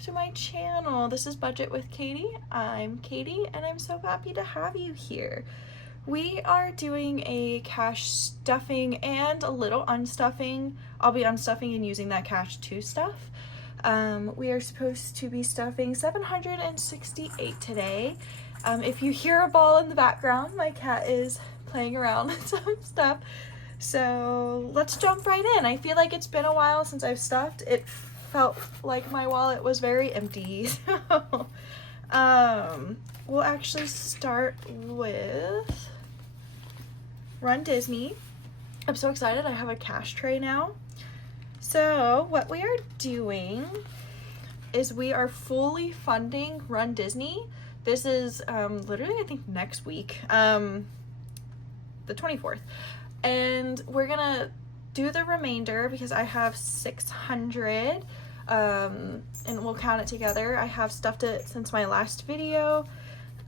to my channel. This is Budget with Katie. I'm Katie and I'm so happy to have you here. We are doing a cash stuffing and a little unstuffing. I'll be unstuffing and using that cash to stuff. We are supposed to be stuffing 768 today. If you hear a ball in the background, my cat is playing around with some stuff. So let's jump right in. I feel like it's been a while since I've stuffed. It felt like my wallet was very empty. So, we'll actually start with Run Disney. I'm so excited. I have a cash tray now. So what we are doing is we are fully funding Run Disney. This is literally I think next week, the 24th. And we're gonna do the remainder because I have 600 and we'll count it together. I have stuffed it since my last video,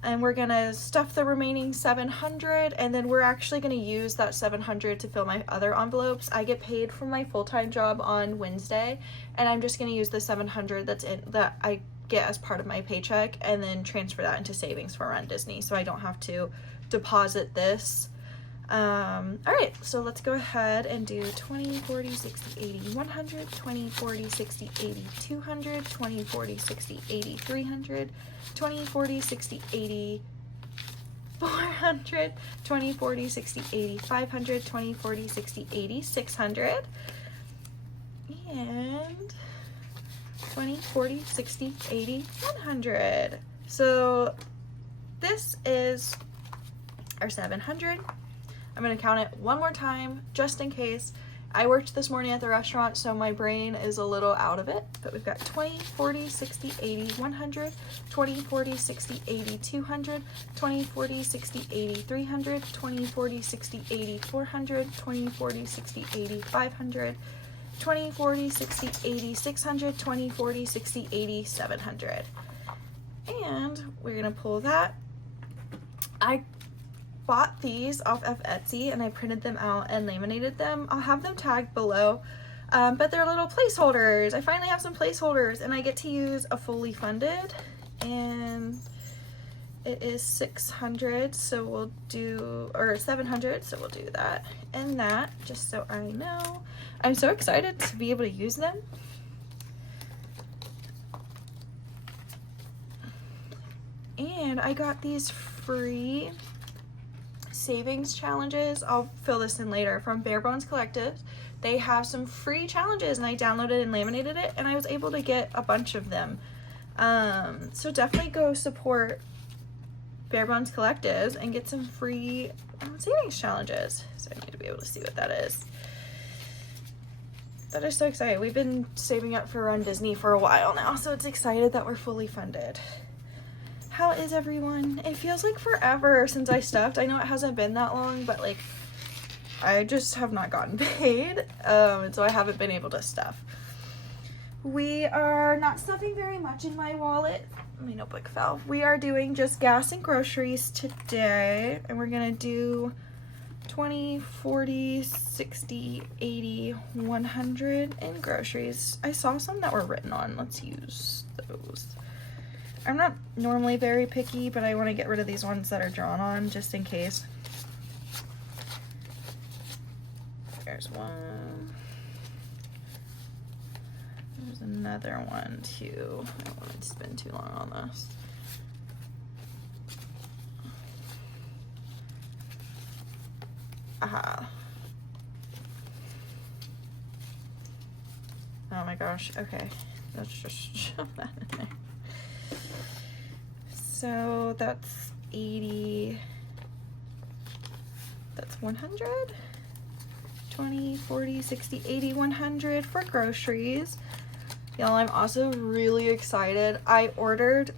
and we're gonna stuff the remaining 700, and then we're actually gonna use that 700 to fill my other envelopes. I get paid from my full-time job on Wednesday, and I'm just gonna use the 700 that I get as part of my paycheck and then transfer that into savings for Run Disney, so I don't have to deposit this. All right, so let's go ahead and do 20, 40, 60, 80, 100, 20, 40, 60, 80, 200, 20, 40, 60, 80, 300, 20, 40, 60, 80, 400, 20, 40, 60, 80, 500, 20, 40, 60, 80, 600, and 20, 40, 60, 80, 100. So this is our 700. I'm going to count it one more time just in case. I worked this morning at the restaurant, so my brain is a little out of it. But we've got 20, 40, 60, 80, 100, 20, 40, 60, 80, 200, 20, 40, 60, 80, 300, 20, 40, 60, 80, 400, 20, 40, 60, 80, 500, 20, 40, 60, 80, 600, 20, 40, 60, 80, 700. And we're going to pull that. I bought these off of Etsy and I printed them out and laminated them. I'll have them tagged below, but they're little placeholders. I finally have some placeholders and I get to use a fully funded, and it is 600, so we'll do, or 700, so we'll do that and that, just so I know. I'm so excited to be able to use them. And I got these free savings challenges. I'll fill this in later, from Bare Bones Collective. They have some free challenges and I downloaded and laminated it and I was able to get a bunch of them. So definitely go support Bare Bones Collectives and get some free savings challenges. So I need to be able to see what that is. That is so exciting. We've been saving up for Run Disney for a while now, so it's excited that we're fully funded. How is everyone? It feels like forever since I stuffed. I know it hasn't been that long, but like I just have not gotten paid, and so I haven't been able to stuff. We are not stuffing very much in my wallet. My notebook fell. We are doing just gas and groceries today, and we're gonna do 20, 40, 60, 80, 100 in groceries. I saw some that were written on. Let's use those. I'm not normally very picky, but I want to get rid of these ones that are drawn on just in case. There's one. There's another one too. I don't want to spend too long on this. Aha. Oh my gosh. Okay. Let's just shove that in there. So that's 80, that's 100, 20, 40, 60, 80, 100 for groceries. Y'all, I'm also really excited. I ordered,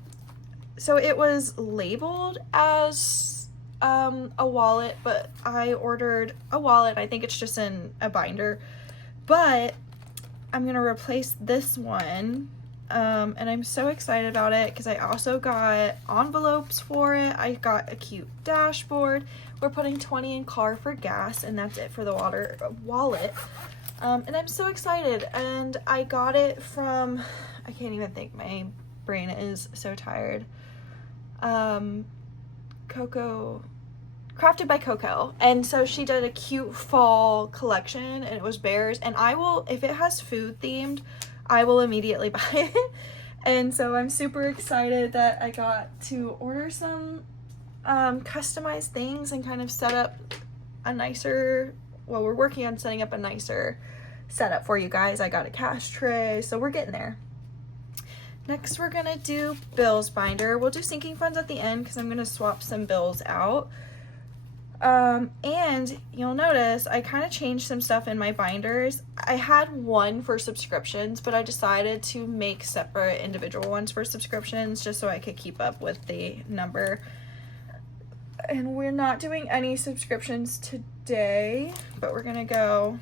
so it was labeled as a wallet, but I ordered a wallet. I think it's just in a binder, but I'm gonna replace this one. And I'm so excited about it because I also got envelopes for it. I got a cute dashboard. We're putting 20 in car for gas, and that's it for the wallet. And I'm so excited. And I got it from, I can't even think, my brain is so tired. Koko, Krafted by Koko. And so she did a cute fall collection, and it was bears. And I will, if it has food themed, I will immediately buy it. And so I'm super excited that I got to order some customized things and kind of set up a nicer, well, we're working on setting up a nicer setup for you guys. I got a cash tray, so we're getting there. Next, we're gonna do bills binder. We'll do sinking funds at the end because I'm gonna swap some bills out. And you'll notice I kind of changed some stuff in my binders. I had one for subscriptions, but I decided to make separate individual ones for subscriptions just so I could keep up with the number. And we're not doing any subscriptions today, but we're gonna go.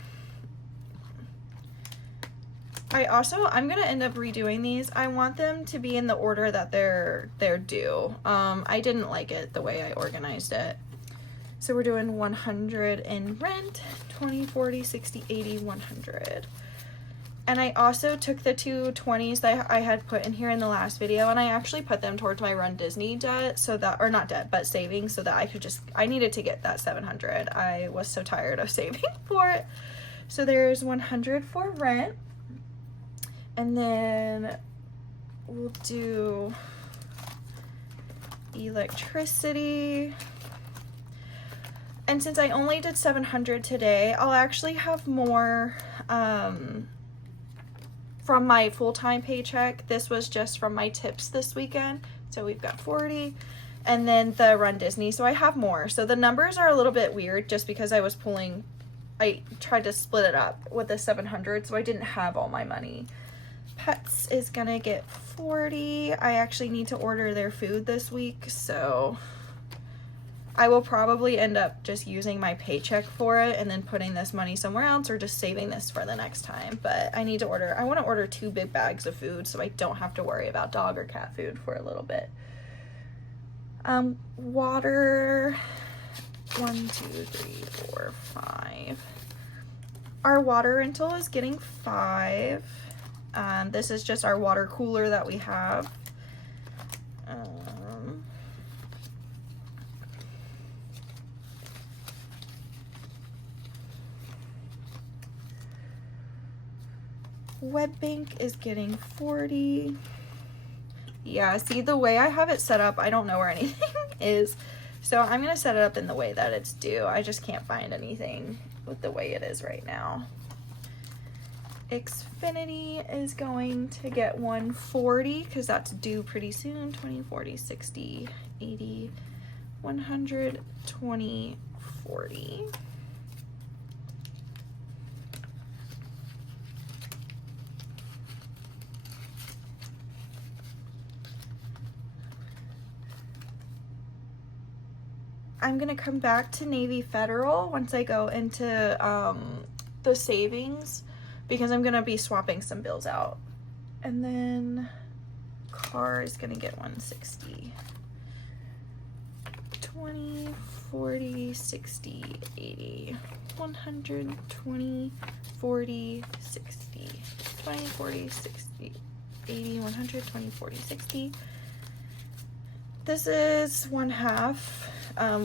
I'm gonna end up redoing these. I want them to be in the order that they're due. I didn't like it the way I organized it. So we're doing 100 in rent, 20, 40, 60, 80, 100. And I also took the two 20s that I had put in here in the last video, and I actually put them towards my Run Disney debt, so that, or not debt, but savings, so that I could I needed to get that 700. I was so tired of saving for it. So there's 100 for rent. And then we'll do electricity. And since I only did 700 today, I'll actually have more from my full-time paycheck. This was just from my tips this weekend. So we've got 40 and then the Run Disney. So I have more. So the numbers are a little bit weird just because I tried to split it up with the 700. So I didn't have all my money. Pets is gonna get 40. I actually need to order their food this week. So I will probably end up just using my paycheck for it and then putting this money somewhere else or just saving this for the next time. But I want to order 2 big bags of food so I don't have to worry about dog or cat food for a little bit. Water, 1, 2, 3, 4, 5. Our water rental is getting 5. This is just our water cooler that we have. Web bank is getting 40. Yeah, see, the way I have it set up, I don't know where anything is. So I'm going to set it up in the way that it's due. I just can't find anything with the way it is right now. Xfinity is going to get 140 because that's due pretty soon. 20, 40, 60, 80, 100, 20, 40. I'm gonna come back to Navy Federal once I go into the savings because I'm gonna be swapping some bills out. And then car is gonna get 160. 20, 40, 60, 80, 100, 20, 40, 60, 20, 40, 60, 80, 100, 20, 40, 60. This is 1/2.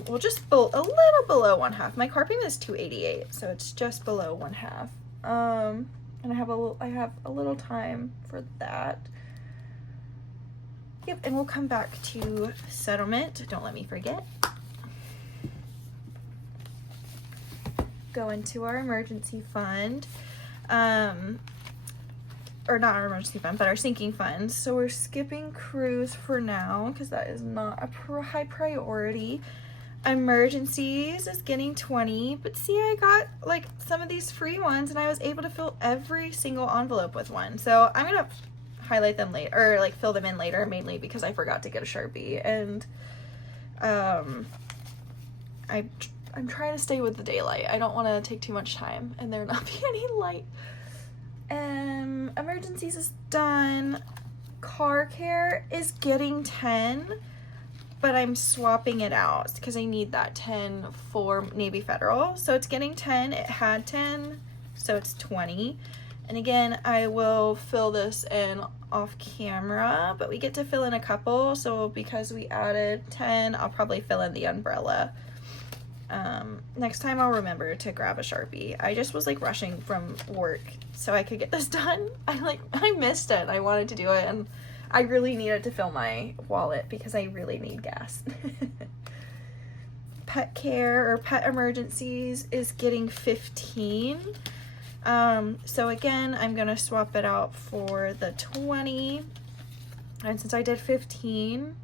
Well, just a little below 1/2. My car payment is $288, so it's just below 1/2. And I have a little time for that. Yep, and we'll come back to settlement. Don't let me forget. Go into our emergency fund. Or not our emergency fund, but our sinking funds. So we're skipping cruise for now because that is not a high priority. Emergencies is getting 20, but see, I got like some of these free ones and I was able to fill every single envelope with one. So I'm gonna highlight them later, or like fill them in later, mainly because I forgot to get a Sharpie. And I'm trying to stay with the daylight. I don't want to take too much time and there not be any light. Emergencies is done. Car care is getting 10, but I'm swapping it out because I need that 10 for Navy Federal. So it's getting 10. It had 10, so it's 20. And again, I will fill this in off camera, but we get to fill in a couple, so because we added 10, I'll probably fill in the umbrella. Next time I'll remember to grab a Sharpie. I just was like rushing from work so I could get this done. I missed it. I wanted to do it, and I really needed to fill my wallet because I really need gas. Pet care or pet emergencies is getting 15. So again, I'm gonna swap it out for the 20. And since I did 15,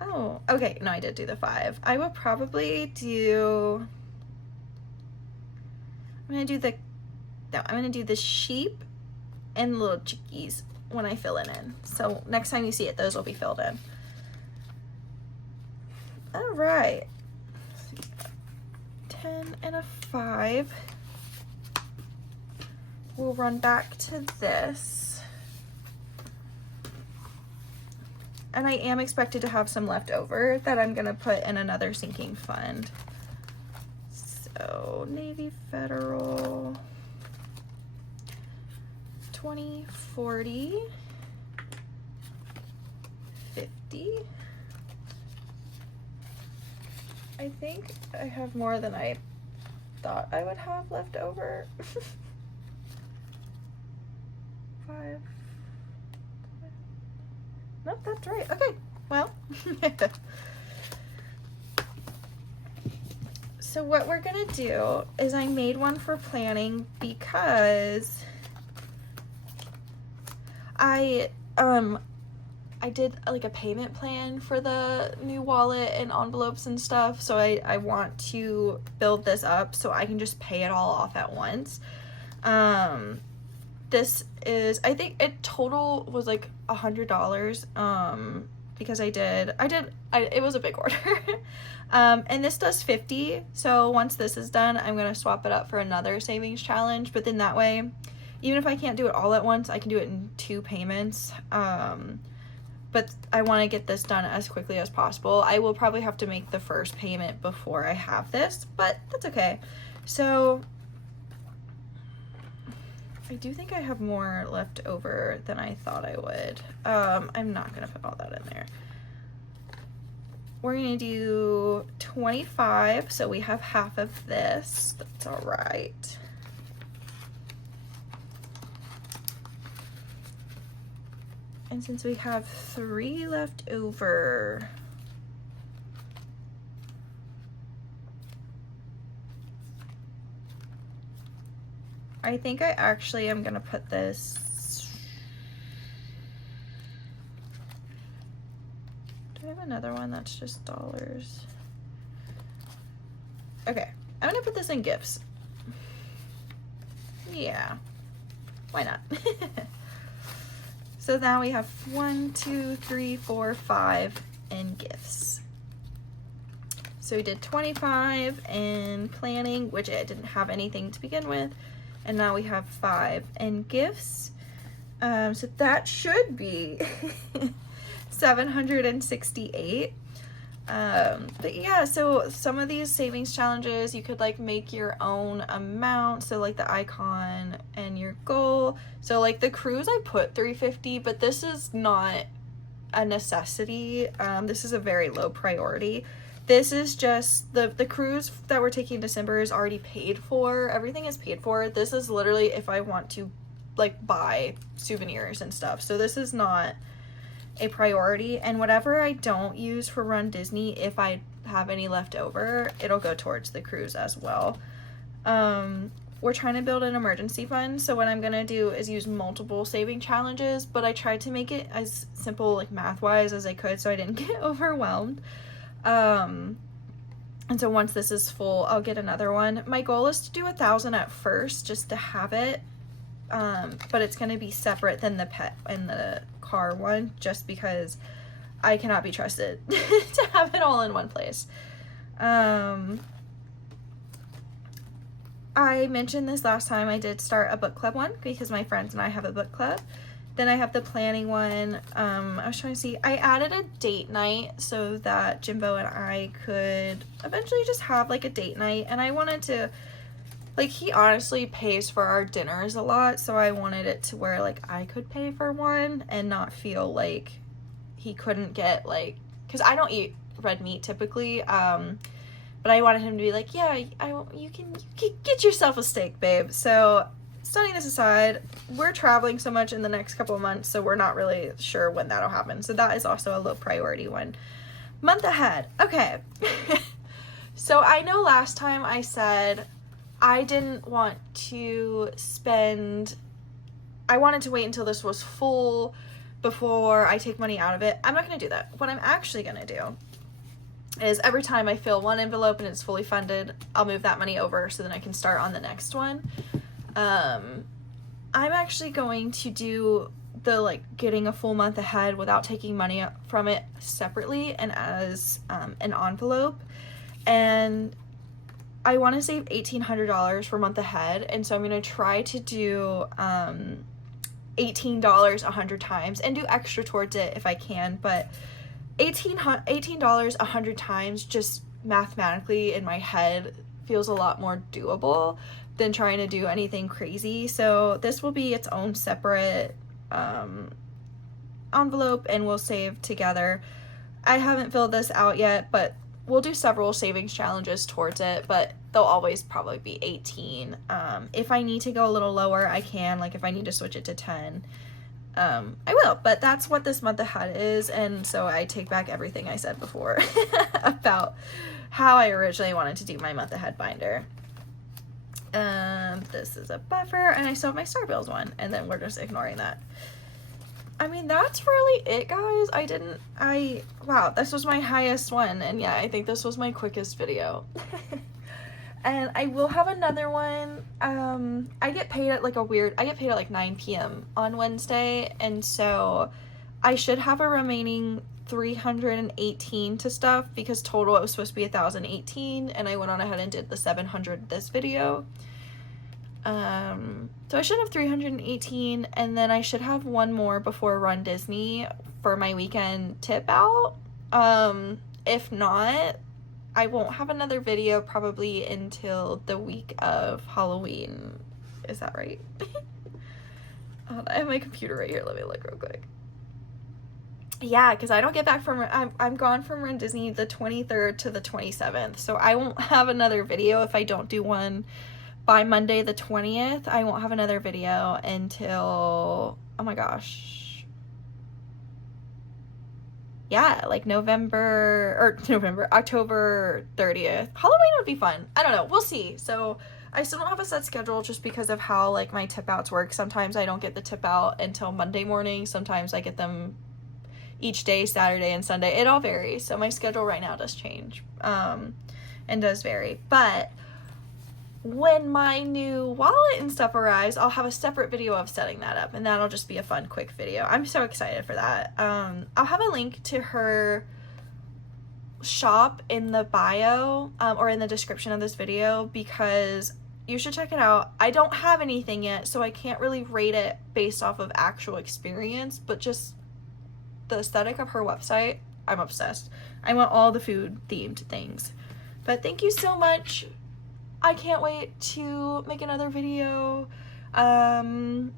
oh, okay, no, I did do the 5. I will probably do, I'm gonna do the sheep and the little chickies when I fill it in. So next time you see it, those will be filled in. All right, 10 and a 5. We'll run back to this. And I am expected to have some left over that I'm gonna put in another sinking fund. So Navy Federal, 20, 40, 50. I think I have more than I thought I would have left over. 5. Nope, that's right. Okay, well. So what we're gonna do is I made one for planning because I did like a payment plan for the new wallet and envelopes and stuff, so I want to build this up so I can just pay it all off at once. This is, I think it total was like $100, because it was a big order. And this does 50, so once this is done, I'm gonna swap it up for another savings challenge, but then that way, even if I can't do it all at once, I can do it in 2 payments. But I wanna get this done as quickly as possible. I will probably have to make the first payment before I have this, but that's okay. So I do think I have more left over than I thought I would. I'm not gonna put all that in there. We're gonna do 25, so we have half of this. That's all right. And since we have 3 left over, I think I actually am gonna put this, do I have another one that's just dollars? Okay, I'm gonna put this in gifts. Yeah, why not? So now we have 1, 2, 3, 4, 5 in gifts. So we did 25 in planning, which I didn't have anything to begin with. And now we have 5 in gifts. So that should be 768. But yeah, so some of these savings challenges, you could like make your own amount. So like the icon and your goal. So like the cruise, I put 350, but this is not a necessity. This is a very low priority. This is just the cruise that we're taking in December is already paid for. Everything is paid for. This is literally if I want to like buy souvenirs and stuff. So this is not a priority, and whatever I don't use for Run Disney, if I have any left over, it'll go towards the cruise as well. We're trying to build an emergency fund, so what I'm gonna do is use multiple saving challenges, but I tried to make it as simple like math wise as I could so I didn't get overwhelmed. And so once this is full, I'll get another one. My goal is to do 1,000 at first just to have it, but it's going to be separate than the pet and the car one just because I cannot be trusted to have it all in one place. I mentioned this last time. I did start a book club one because my friends and I have a book club. Then I have the planning one. I was trying to see, I added a date night so that Jimbo and I could eventually just have like a date night, and I wanted to like, he honestly pays for our dinners a lot, so I wanted it to where, like, I could pay for one and not feel like he couldn't get, like, because I don't eat red meat typically, but I wanted him to be like, yeah, you can get yourself a steak, babe. So, setting this aside, we're traveling so much in the next couple of months, so we're not really sure when that'll happen. So that is also a low priority one. Month ahead. Okay. So I know last time I said I didn't want to spend, I wanted to wait until this was full before I take money out of it. I'm not going to do that. What I'm actually going to do is every time I fill one envelope and it's fully funded, I'll move that money over so then I can start on the next one. I'm actually going to do the, like, getting a full month ahead without taking money from it separately and as an envelope. And I want to save $1,800 for month ahead, and so I'm going to try to do $18 100 times and do extra towards it if I can, but $18 100 times just mathematically in my head feels a lot more doable than trying to do anything crazy. So this will be its own separate envelope, and we'll save together. I haven't filled this out yet, but we'll do several savings challenges towards it, but they'll always probably be 18. If I need to go a little lower, I can. Like, if I need to switch it to 10, I will. But that's what this month ahead is, and so I take back everything I said before about how I originally wanted to do my month ahead binder. This is a buffer, and I still have my Star Bills one, and then we're just ignoring that. I mean, that's really it, guys. Wow, this was my highest one, and yeah, I think this was my quickest video. And I will have another one. I get paid at like 9 p.m. on Wednesday, and so I should have a remaining 318 to stuff, because total it was supposed to be 1,018, and I went on ahead and did the 700 this video. So I should have 318, and then I should have one more before Run Disney for my weekend tip out. If not, I won't have another video probably until the week of Halloween. Is that right? Hold on, I have my computer right here. Let me look real quick. Yeah, because I don't get back from, I'm gone from Run Disney the 23rd to the 27th, so I won't have another video if I don't do one by Monday the 20th. I won't have another video until, oh my gosh, yeah, like October 30th. Halloween would be fun. I don't know, we'll see. So I still don't have a set schedule just because of how, like, my tip outs work. Sometimes I don't get the tip out until Monday morning. Sometimes I get them each day, Saturday and Sunday. It all varies. So my schedule right now does change, and does vary. But when my new wallet and stuff arrives, I'll have a separate video of setting that up, and that'll just be a fun, quick video. I'm so excited for that. I'll have a link to her shop in the bio, or in the description of this video, because you should check it out. I don't have anything yet, so I can't really rate it based off of actual experience, but just the aesthetic of her website, I'm obsessed. I want all the food themed things. But thank you so much. I can't wait to make another video. And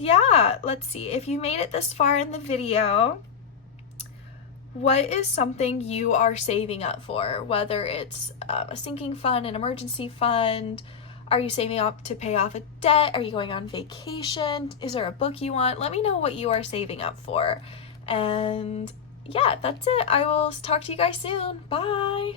yeah, let's see. If you made it this far in the video, what is something you are saving up for? Whether it's a sinking fund, an emergency fund, are you saving up to pay off a debt? Are you going on vacation? Is there a book you want? Let me know what you are saving up for. And yeah, that's it. I will talk to you guys soon. Bye.